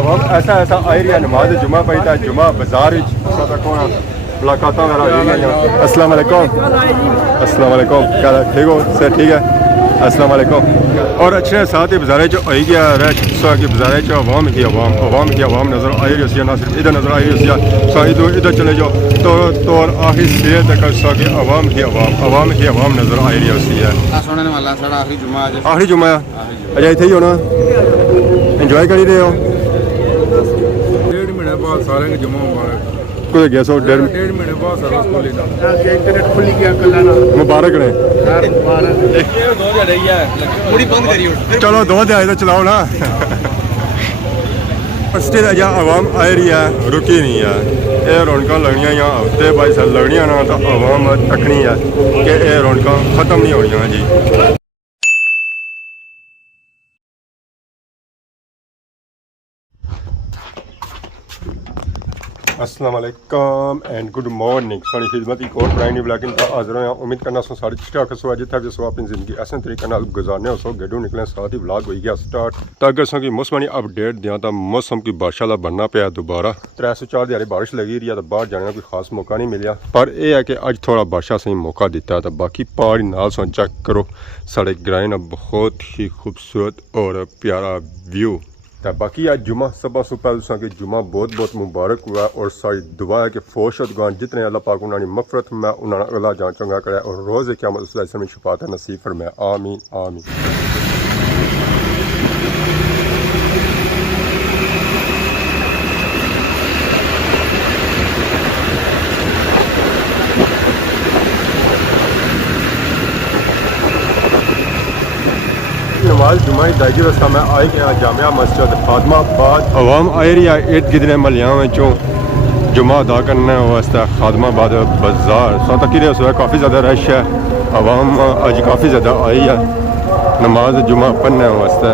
अब हम ऐसा आ रही है नमाज जुमा पढ़ी था जुमा बाजार मुलाकात वगैरह। अस्सलाम वालेकुम। अस्सलाम वालेकुम, क्या ठीक हो सर? ठीक है, अस्सलाम वालेकुम। और अच्छे साथ ही बाजारे जो आई गया रश की बाजारे जो अवाम की अवाम नज़र आई रही है, ना सिर्फ इधर नज़र आई रही है, इधर चले जाओ तो आखिर सिरे तक की अवाम नज़र आई रही है। आखिरी जुमा अच्छा इतने ही होना, इंजॉय कर रहे हो? डेढ़ महीने बाद सारे जुमा मुबारक। कुछ गया सो डेढ़ महीने बाद सारा मुबारक ने। चलो दो ध्याय तो चलाओ ना। स्टिल अजा आवाम आई रही है, रुकी नहीं है। ये रौनक लगनिया या हफ्ते बाई साल लगनिया ना तो आवाम तकनी है कि ये रौनक खत्म नहीं होनिया जी। अस्सलाम वालेकुम एंड गुड मॉर्निंग। सारी खिदमत एक और पुरानी ब्लॉगिंग का हाजिर हो। उम्मीद करना सो सारी स्टार्ट सो अज तक सो अपनी जिंदगी ऐसे तरीके नाल गुजारने सो गेडू निकले साथ ही ब्लॉग हो गया स्टार्ट तक सो की मौसम की अपडेट दिया तो मौसम की बादशाह बनना पाया दोबारा 304 दिहाड़ी बारिश लगी रही है तो बाहर जाने का कोई खास मौका नहीं मिला, पर यह है कि अज थोड़ा बादशाह सही मौका दिता है। तो बाकी पहाड़ी नाल सो चेक करो साढ़े ग्राइन बहुत ही खूबसूरत और प्यारा व्यू। तो बाकी आज जुमा सब से पहले कि जुमा बहुत बहुत मुबारक हुआ और सारी दुआ है कि फोशदगान जितने अल्लाह पाक उन्होंने मफरत में उन्होंने अल्लाह जान चंगा करे और रोज़ क़यामत में शफात नसीब फरमाए, आमीन आमीन। नमाज जुमा दायगी रस्ता में आई गया जामिया मस्जिद खादमाबाद। अवाम आई रही है इर्द गिर्द महलिया जुमा अदा करने वास्ते। खादमाबाद बाजार सौ तक ही काफ़ी ज़्यादा रश है, अवाम अज काफ़ी ज़्यादा आई है नमाज जुमा पढ़ने वास्ते।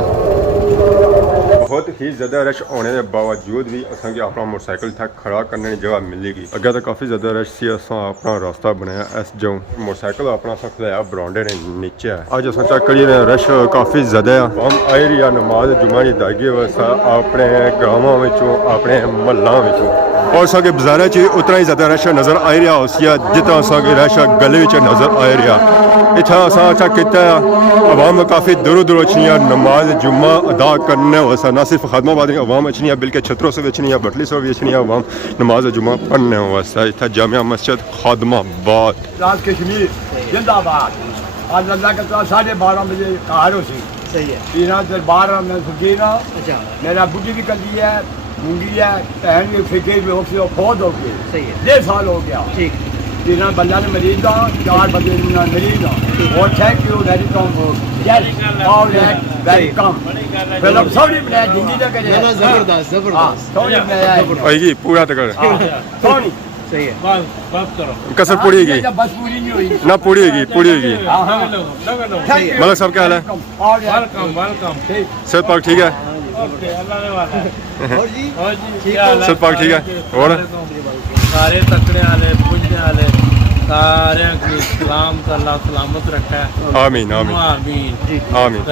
बहुत ही ज़्यादा रश होने के बावजूद भी असें अपना मोटरसाइकिल तक खड़ा करने की जगह मिलेगी। अगर तो काफ़ी ज़्यादा रश से अपना रास्ता बनाया इस जो मोटरसाइकिल अपना खलाया बरांडे ने नीचे है। अज अस चेक करिए रश काफ़ी ज़्यादा हम आई रही है नमाज जुमा की दायगी वास्ते अपने गाँवों अपने महलों और सागे बाजारा उतना ही ज़्यादा रश नज़र आ रहा उसिया जितना सागे रश गली नज़र आ रहा। इतना असा अच्छा किया अवाम काफ़ी दूरों दूरों अच्छी नमाज जुम्मा अदा करने वास्ते, ना सिर्फ खादमाबाद की अवाम अच्छी है बल्कि छतरों से भी अच्छी है, बटली से भी अच्छी है अवाम नमाज जुम्मा पढ़ने वास्ते। इतना जामिया मस्जिद खादमाबाद कश्मीर जिंदाबाद। आज अल्लाह के 12:30 बजे कहारो सी सही है पीना दरबार में फकीरा। अच्छा मेरा बुढ़ी भी कर दी है, मूंगी है, बहन भी फिक्र भी हो फौत हो गई। सही है 1.5 साल हो गया। ठीक तीन बंदा ने मरीज था 4 बजे मरीज था और थैंक यू वेरी कम और वेलकम फिल्म सोनी बनाया जिंदगी का करे जबरदस्त जबरदस्त सोनी बनाया आएगी पूरा तक सोनी सही है बात करो कसर पूरी होगी बस पूरी नहीं हुई ना पूरी होगी मतलब सब क्या हाल है? वेलकम वेलकम सब पाक ठीक है? सब पाक ठीक है और सारे तकड़े वाले पुजने वाले सारे की सलाम अल्लाह सलामत रखा है, आमीन आमीन आमीन आमीन।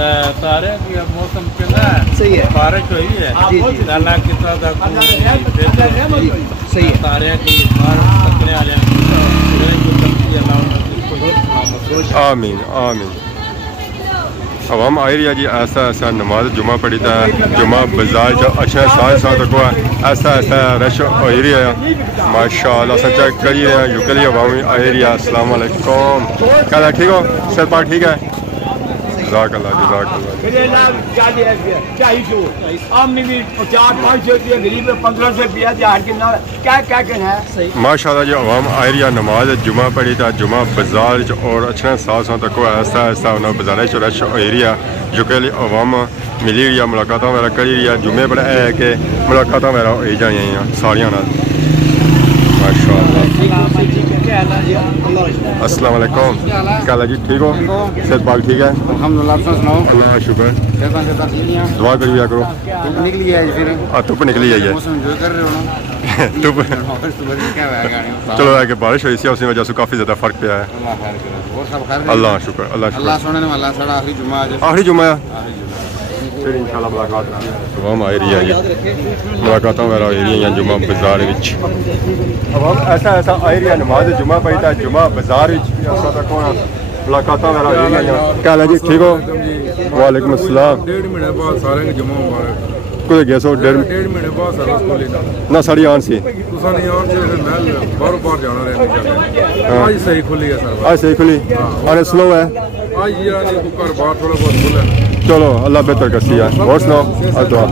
सारे की मौसम चंगा है, सही है, बारिश हुई है अल्लाह की तरफ सही है। सारे की तकड़े वाले आमीन आमीन। अवाम आई रही है जी ऐसा ऐसा नमाज जुमा पढ़ी था जुमा बाजार जो अच्छा साल साल तक हुआ ऐसा ऐसा रश हो रही है माशाल्लाह सब चेक करिए यूकली अवाम आई रही है। अस्सलाम वालेकुम, क्या ठीक हो सर पाक ठीक है? जज़ाकल्लाह जज़ाकल्लाह। माशाल्लाह जी अवाम आई रही है नमाज जुमा पढ़ी था जुमा बाजार और अच्छा साल साल तक ऐसा ऐसा उन्हें बाजार रश हो रही है जो कि अवाम मिली रही है मुलाकात वगैरह करी रही है। जुमे पर है कि मुलाकात वगैरह हो जाइए सारिया माशाल्लाह। अस्सलाम वालेकुम, क्या लगी ठीक हो सेहत पाक ठीक है? अल्हम्दुलिल्लाह सुनाओ अल्लाह शुक्र दुआ करिए करो निकली है फिर धुप निकली है मौसम जो कर रहे हो धुप क्या चलो है कि बारिश हुई सी उसी वजह से काफ़ी ज़्यादा फ़र्क पे है। अल्लाह शुक्र अल्लाह अल्लाह सुनने वाला सारा आखिरी जुमा आखिरी जुमा फिर इंशाल्लाह मुलाकात अवाम आ रही है जी मुलाकात वगैरह आ रही हैं जुमा बाजार विच अवाम ऐसा ऐसा आ रही है नमाज जुमा पढ़ता है जुमा बाजार विच मुलाकात वगैरह आ रही हैं क्या हाल है जी ठीक हो वालेकुम अस्सलाम 1.5 महीने बाद सारे जुमा मुबारक कुछ गया सो 1.5 महीने बाद सर्विस खोली ना साड़ी आन सी तुसा नहीं आन से फिर मैं बार बार जाना रहने आज सही खुली है सर्विस आज सही खुली अरे स्लो है आज यानी घर बाहर थोड़ा बहुत खुला है चलो अल्लाह बेहतर कर सिया और सुनाओ दुआ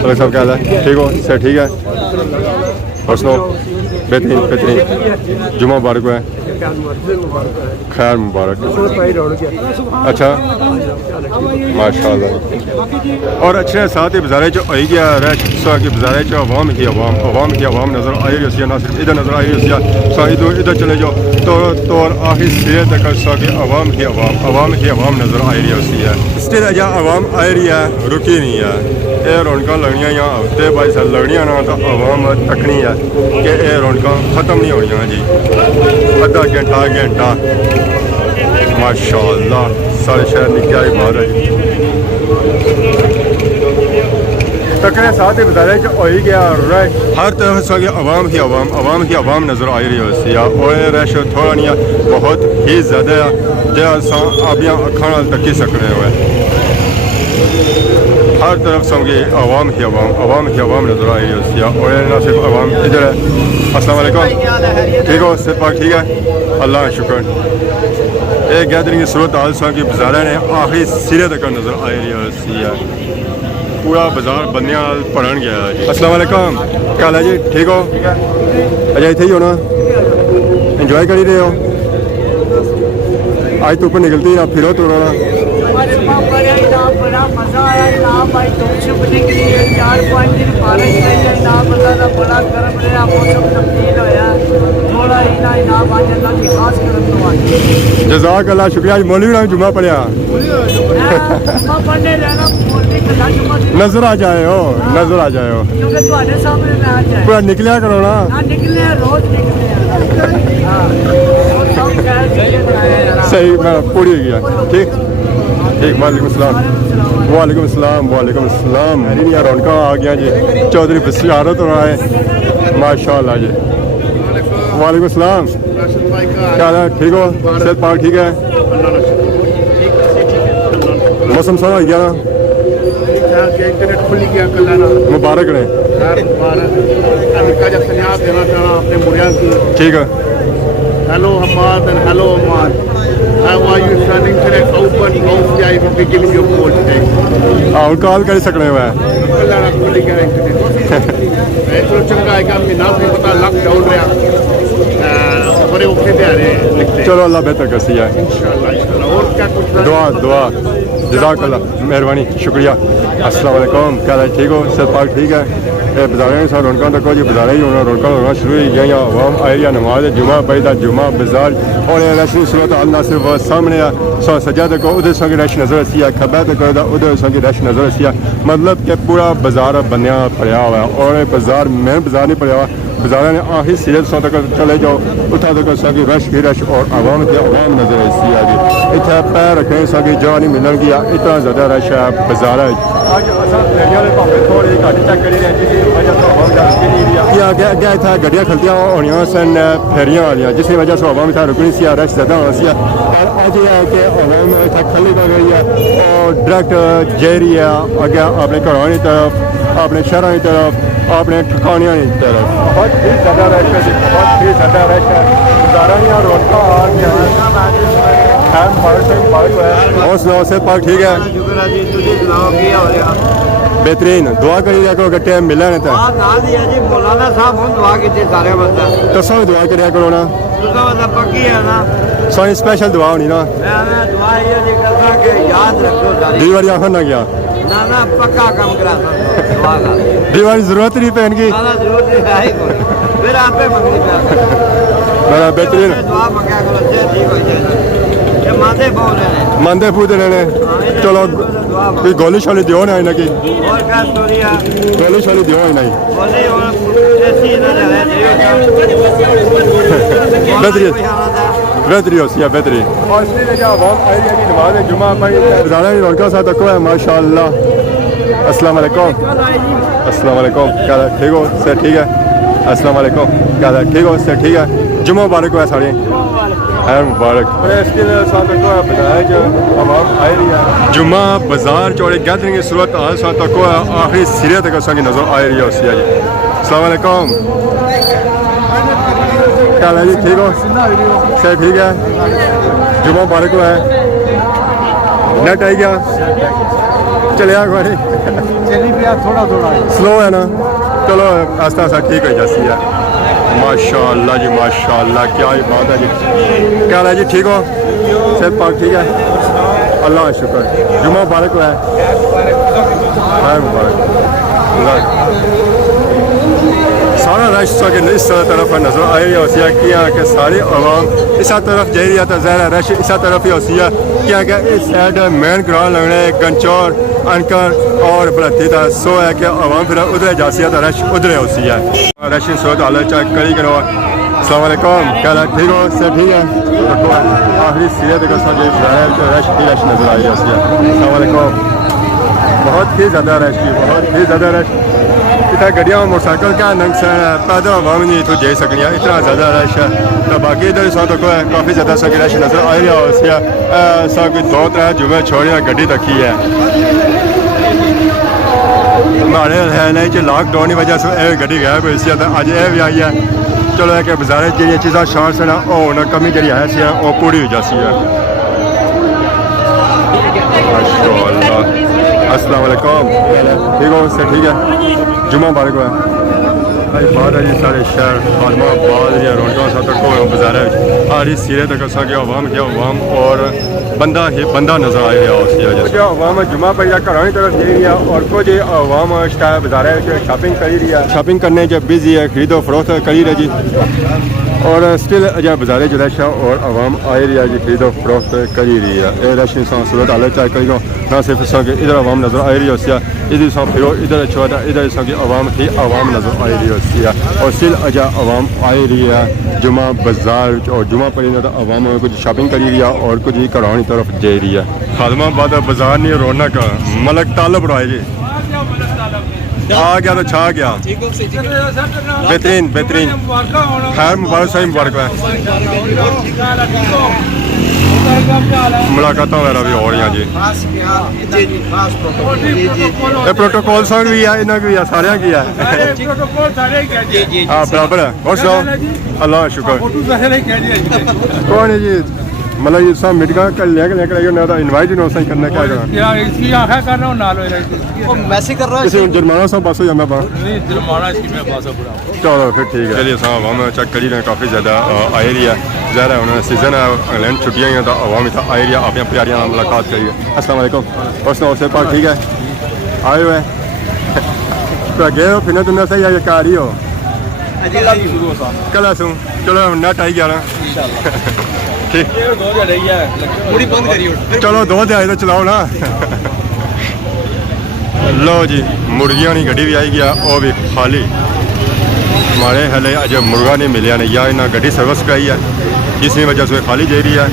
चलो सब क्या हाल है ठीक हो से ठीक है और सुनाओ बेहतरीन बेहतरीन जुमा मुबारक है खैर मुबारक अच्छा माशाल्लाह और अच्छे साथ ही बाजारे जो आई गया रश की बाजारे जो अवाम ही अवाम नज़र आई रही है ना सिर्फ इधर नज़र आई रही है इधर चले जाओ तो आखिर सिरे तक की अवाम नज़र आई रही है इससे अजा अवाम आई रही है रुकी नहीं है ये रौनक लगनियाँ या हफ्ते बाद लगनियाँ ना तो अवाम तकनी है कि ये रौनक ख़त्म नहीं होनी जी अद्धा घंटा माशाअल्लाह सारे शहर निकल ही बाहर है तकने साथ ही बताया कि हो ही गया रश हर तरफ से अवाम ही अवाम नज़र आ रही है और रश थोड़ा नहीं बहुत ही ज़्यादा जैसा आप यहाँ अखा तकी सकने हुए हर तरफ से अवाम ही अवाम नज़र आ रही है और ना सिर्फ अवाम इधर है अस्सलाम वालेकुम ठीक हो सिर्फ ठीक है अल्लाह का शुक्र एक गैदरिंग की सूरत हाल की बाजारा ने आखिरी सिरे तक नज़र आ रही है पूरा बाजार बनिया पढ़न गया है अस्सलाम वालेकुम क्या हाल है जी ठीक हो अच्छा इतने ही हो ना इंजॉय कर ही रहे हो आज तो ऊपर निकलती ना फिरो तो रोना बड़ा मजा आया जनाब भाई धूप निकली है 4-5 दिन बारिश पई है जनाब अल्लाह बड़ा करम रहा मौसम तब्दील होया थोड़ा ही ना जनाब आज अल्लाह की खास करम तो आज जज़ाक अल्लाह शुक्रिया मौलवी ने जुमा पढ़िया जुमा पढ़ने रहना मौलवी कला जुमा नजर आ जाए हो क्योंकि तुम्हारे सामने मैं आ जाए पूरा निकलिया करो ना निकले रोज निकले हां सब कह सही मैं पूरी हो गया ठीक वालेकुम सलाम रौनक आ गया जी चौधरी बशारत हो रहा है माशाल्लाह जी वालेकुम सलाम क्या हाल है ठीक हो सेहत पाक ठीक है मौसम सोना हो गया ना मुबारक ने ठीक है Hello Hamad and hello Omar. How are you standing today? Open house I will be giving you call today. और कॉल कर सकने हुआ अल्लाह ना खुली गारंटी दे। तो चंगा है कि मैं ना भी पता लॉकडाउन रहा। बड़े ओके दे रहे लिखते। चलो अल्लाह बेहतर कर सिया इंशाल्लाह और क्या कुछ दुआ जज़ाकल्लाह मेहरबानी शुक्रिया अस्सलाम वालेकुम क्या हाल है ठीक हो सेहत पाक ठीक है बाजारें साथ रौनकों तक जी बाजार ही होना रौनक होना शुरू हो गई अवाम आई नमाज जुमा पैदा जुमा बाजार और रश सूरत ना सिर्फ सामने सजा तक उधर संग रश नजर सी है खब्बे तक उधर संग रश नजर सी है मतलब कि पूरा बाजार बनया पड़ा हुआ है और बाजार में बाजार नहीं पड़ा हुआ बाजार ने आखिर सिरे तक चले जाओ उठा तक सगी रश ही रश और अवाम के अवाम नजर सी है जी इतना पैर रखें सगी जगह नहीं मिलन गया इतना ज़्यादा रश है बाजार थोड़ी घट चेक करी अगे इतना गड्डियाँ खलतियाँ होनी सन फेरियां वाली जिसकी वजह से अवाम इतना रुकनी सी रश ज़्यादा होना सी और अज है कि अवाम इतना खली कर गई है और डायरेक्ट जा रही है अगे अपने घरों की तरफ अपने शहरों की तरफ अपने ठिकानियों की तरफ बहुत ही ज़्यादा रश है बहुत ही ज़्यादा रश है बाजार रौनक और सुनाओ से पाक ठीक है बेहतरीन दुआ करी करो गट्टे मिले ने मौलाना साहब हम दुआ की सारे बंदा दसो दुआ करिया करो ना पक्की है ना सारी स्पेशल दुआ होनी ना मैं दुआ ये करता कि याद रखो दी बारी आखर ना गया ना पक्का काम करा दुआ का दी बारी जरूरत नहीं पैन की जरूरत है ही कोई फिर आपे मंगनी पे मेरा बेहतरीन दुआ मांगा करो ठीक हो जाए ये मांदे पूदे ने चलो कोई गोली शाली दियो ना इन्हें की और क्या स्टोरी है गोली शाली दियो इन्हें गोली और ऐसी ना है बेहतरीन बेहतरी हो सिया बेहतरी और इसलिए जब आवाम आई है कि नमाज जुमा पढ़ी ज़्यादा रौनक सा तक है माशाअल्लाह अस्सलाम वालेकुम अस्सलाम वालेकुम क्या हाल है ठीक हो सर ठीक है अस्सलाम वालेकुम क्या हाल है ठीक हो सर ठीक है जुम्मा मुबारक हो सारे खैर मुबारक जुम्मा बाजार चौड़े गैदरिंग की सूरत हाल साथ तक आखिरी सिरे तक असांखे नज़र आ रही है उसी जी अस्सलाम वालेकुम क्या हाल है जी ठीक हो सर ठीक है जुम्मा मुबारक हो है नेट आई गया चलिया कोई चली पिया थोड़ा थोड़ा स्लो है ना चलो आस्ता आस्ता ठीक हो जाती है माशाल्लाह जी माशाल्लाह क्या ही बात है जी क्या हाल है जी ठीक हो सेहत पाक ठीक है अल्लाह का शुक्र जुम्मा मुबारक हुआ है मुबारक सारा रश इस तरफ नजर आई होती है कि सारी आवाम इस तरफ जा रही है तो ज़ाहिर रश इस तरफ ही होती है क्या इस साइड मेन ग्राउंड लगने गंचौर अनकर और बलती था सो है कि आवाम फिर उधर जाती है तो रश उधर होती है रश सूरत हाल चाहे करी करो अस्सलाम वालेकुम क्या हाल है ठीक हो सब ठीक है आखिरी सिरे तक रश ही रश नजर आई होती है अस्सलाम वालेकुम बहुत ही ज़्यादा रश बहुत ही ज़्यादा रश इतना गड्डियाँ मोटरसाइकिल क्या नंग पैदल आवाम नहीं तो जा सकनी इतना ज़्यादा रश है तो बाकी इधर सौ तक काफ़ी ज़्यादा सकी रश नजर आ रहा होती है सब दो तरह जुमे छोड़िया गड्डी रखी है हमारे है लॉकडाउन की वजह से गड्डी गायब हुई सी अज यह भी आई है चलो है कि बाजार जी चीज़ा शार्ट से ना हो कमी जी है सी वो पूरी हो जाती है अस्सलाम वालेकुम ठीक हो सर ठीक है जुम्मा मुबारक हुआ बात है जी सारे शहर खादमा बाद रौनक तक बाजार हरी सिरे तक असांखे अवाम और बंदा ही बंदा नजर आ रहा है अवाम जुम्मा पर घरों की तरफ जा रही है और कुछ अवाम बाजार शॉपिंग करी रही है शॉपिंग करने जो बिजी है खरीदो फरोख्त करी रही जी और स्टिल अजय बाजार जो रश है और आवाम आई रही है जी खरीदो फरोख्त करी रही है ये रश इंसान सूरत हालत चाहे करी ना सिर्फ असांखे इधर आवाम नजर आई रही होती है इधर सां फिरो इधर अचो तो इधर असांखे आवाम ही आवाम नजर आई रही होती है और स्टिल अजय आवाम आई रही है जुम्मा बाजार और जुम्मा पर तो आवाम कुछ शॉपिंग करी रही है और कुछ घरों की तरफ जा रही है खादमाबाद बाजार नहीं रौनक मलक तालब रहा जी आ गया तो छा गया बेहतरीन बेहतरीन खैर मुबारक सही मुबारक है मुलाकात वगैरह भी हो रही हैं जी प्रोटोकॉल सॉन्ग भी है इन्होंने भी है सारे की है हाँ बराबर है और सुनाओ अल्लाह का शुक्र कौन है जी मतलब ये सब मीटिंग कर लेकर ना तो इनवाइट ही सही करना क्या या इसकी आखिर कर रहा हूं नाल वो मैसेज कर रहा है किसी जुर्माना सब पास हो जाना पा नहीं जुर्माना इसकी मैं पास पड़ा चलो फिर ठीक है चलिए साहब हम चेक करी रहे काफ़ी ज़्यादा आई रही है ज़्यादा उन्होंने सीजन है इंग्लैंड छुट्टियाँ हैं तो आवाम इतना आई रही है अपनी प्यारियाँ मुलाकात करिए अस्सलाम वालेकुम और सुनाओ से पास ठीक है आए हुए तो गए हो फिर तुमने सही है क्या आ रही हो कल सुन चलो नेट आई गया ना ठीक चलो 2 दिहाड़ी तो चलाओ ना लो जी मुर्गियां की गड्डी भी आई गया वो भी खाली हमारे हले अजय मुर्गा नहीं मिले ने या इन्हें गड्डी सर्विस कराई है जिसकी वजह से खाली जा रही है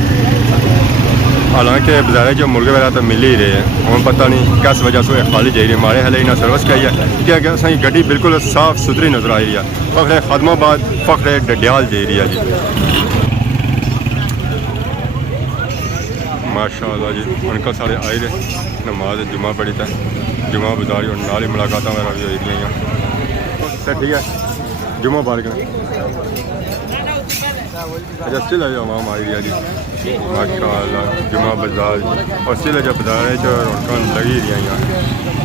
हालांकि बाजार जो मुर्गे वगैरह तो मिल ही रहे हैं हम पता नहीं किस वजह से खाली जा रही है हमारे हले इन्हें सर्विस कराई है क्या असाई गड्डी बिल्कुल साफ सुथरी नजर आ रही है फखरे खादमाबाद फखरे डडियाल जा रही है जी माशाअल्लाह जी उनका सारे आए रहे नमाज जुम्मा पढ़ी था जुम्मा बाजार और नाली मुलाकात वगैरह भी हो रही हैं सर ठीक है जुम्मा मुबारक अच्छा स्टिल है आवाम आई रही है जी माशाअल्लाह जुम्मा बाजार और स्टिल जब बाजार रौनक लगी रही हैं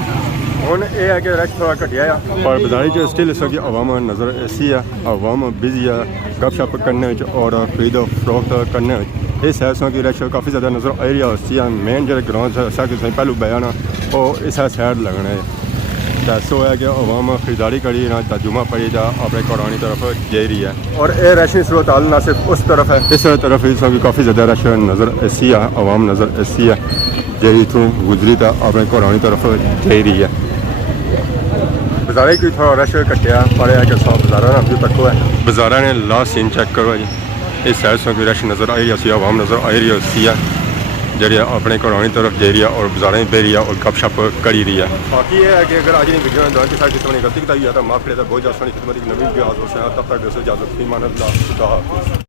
हूँ यह है कि रश थोड़ा घटिया पर बाजारी स्टिल इस वक्त आवाम नज़र ऐसी है आवाम बिजी है गपशप करने और खरीदो फरोख्त करने इस सैसों की रश काफ़ी ज़्यादा नज़र आ रही है मेन जो ग्राउंड से पहलू बया ना वो इस साइड लगना है सो है कि आवाम खरीदारी करी ना जुम्मा पड़ी जा अपने घरों की तरफ जा रही है और ये रश सूरत हाल ना सिर्फ उस तरफ है इस तरफ काफ़ी ज़्यादा रश नज़र ऐसी है आवाम नज़र ऐसी है जी इतों गुजरी तो अपने घरों की तरफ जा रही है बाजारे की थोड़ा रश घटिया पर है कि सब बाजारा अभी तक है बाजारा ने लास्ट सीन चेक करो जी इस साइड से रश नज़र आ रही है आवाम नज़र आ रही है जरिया अपने घरों की तरफ दे रही है और बाजारें दे रही है और गपशप करी रही है। बाकी यह है कि अगर आज वीडियो में दौरान किसी किस्म ने गलती बताई है तो माफ करे तो बहुत ज़्यादा सोनी खिदमत नवी तब तक इजाजत